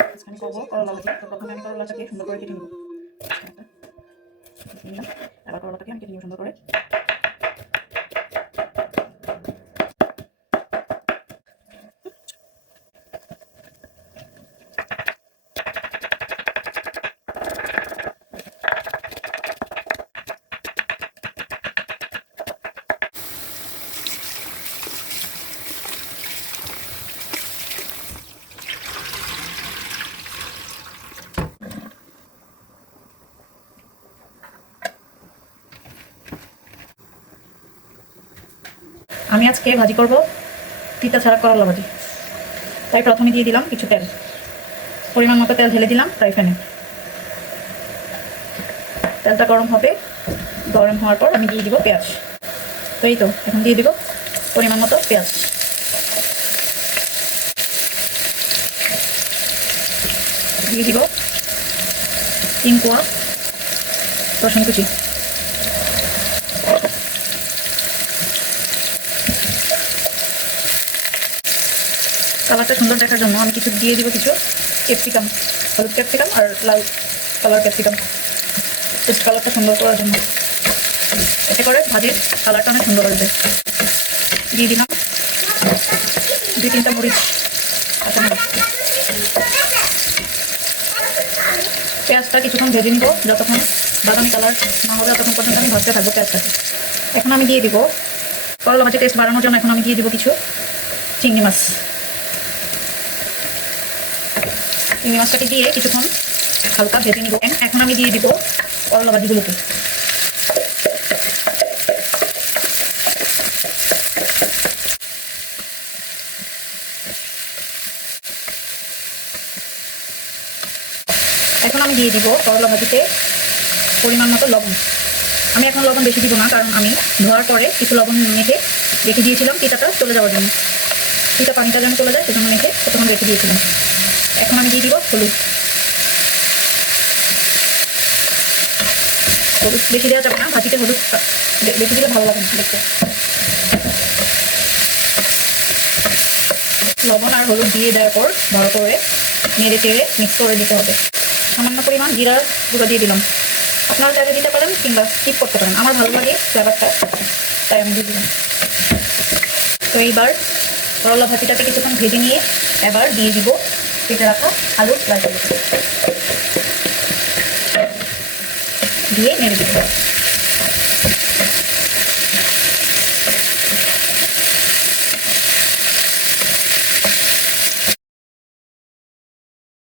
মাঝখানে করবো করলা ভাজি। তো প্রথমে আমি করলাটাকে সুন্দর করে কেটে নেবো। এবার করলাটাকে আমি কেটে নিব সুন্দর করে। আমি আজকে ভাজি করব তিতা ছাড়া করলা ভাজি। তাই প্রথমে দিয়ে দিলাম কিছু তেল, পরিমাণ মতো তেল ঢেলে দিলাম ফ্রাই প্যানে। তেলটা গরম হবে, গরম হওয়ার পর আমি দিয়ে দিব পেঁয়াজ। তো এই তো এখন দিয়ে দিব পরিমাণ মতো পেঁয়াজ, দিয়ে দিব 3 কোয়া রসুন কুচি, কালারটা সুন্দর দেখার জন্য আমি কিছু দিয়ে দিব কিছু ক্যাপসিকাম, হলুদ ক্যাপসিকাম আর লাল কালার ক্যাপসিকাম, জাস্ট কালারটা সুন্দর করার জন্য। এতে করে ভাজির কালারটা অনেক সুন্দর আসবে। দিয়ে দিলাম 2-3টা মরিচ, পেঁয়াজটা কিছুক্ষণ ভেজে নিব, যতক্ষণ বাদামি কালার না হবে ততক্ষণ পর্যন্ত আমি ভাজতে থাকবো পেঁয়াজটাকে। এখন আমি দিয়ে দিব করলা ভাজি টেস্ট বাড়ানোর জন্য, এখন আমি দিয়ে দিব কিছু চিংড়ি মাছ। চিংড়ি মাছটাকে দিয়ে কিছুক্ষণ হালকা ভেজে নিব। এখন আমি দিয়ে দিব করলা ভাজিগুলোকে। এখন আমি দিয়ে দিব করলা ভাজিতে পরিমাণ মতো লবণ। আমি এখন লবণ বেশি দিব না, কারণ আমি ধোয়ার পরে কিছু লবণ মেখে রেখে দিয়েছিলাম তিতাটা চলে যাওয়ার জন্য, তিতা পানিটা যেন চলে যায় সেজন্য মেখে তখন রেখে দিয়েছিলাম। এখন আমি দিয়ে দিব হলুদ। হলুদ বেশি দেওয়া যাবে না, ভাজিতে হলুদ বেশি দিলে ভালো লাগে না দেখতে। লবণ আর হলুদ দিয়ে দেওয়ার পর ভালো করে নেড়ে চেড়ে মিক্স করে দিতে হবে। সামান্য পরিমাণ জিরার গুঁড়ো দিয়ে দিলাম, আপনারা চাইলে দিতে পারেন কিংবা স্কিপ করতে পারেন, আমার ভালো লাগে ফ্লেভারটা তাই আমি দিয়ে দিলাম। তো এইবার করলা ভাজিটাকে কিছুক্ষণ ভেজে নিয়ে এবার দিয়ে দিব কেটে রাখা আলু ফ্রাই করে দিয়ে নেড়ে দিতে হবে।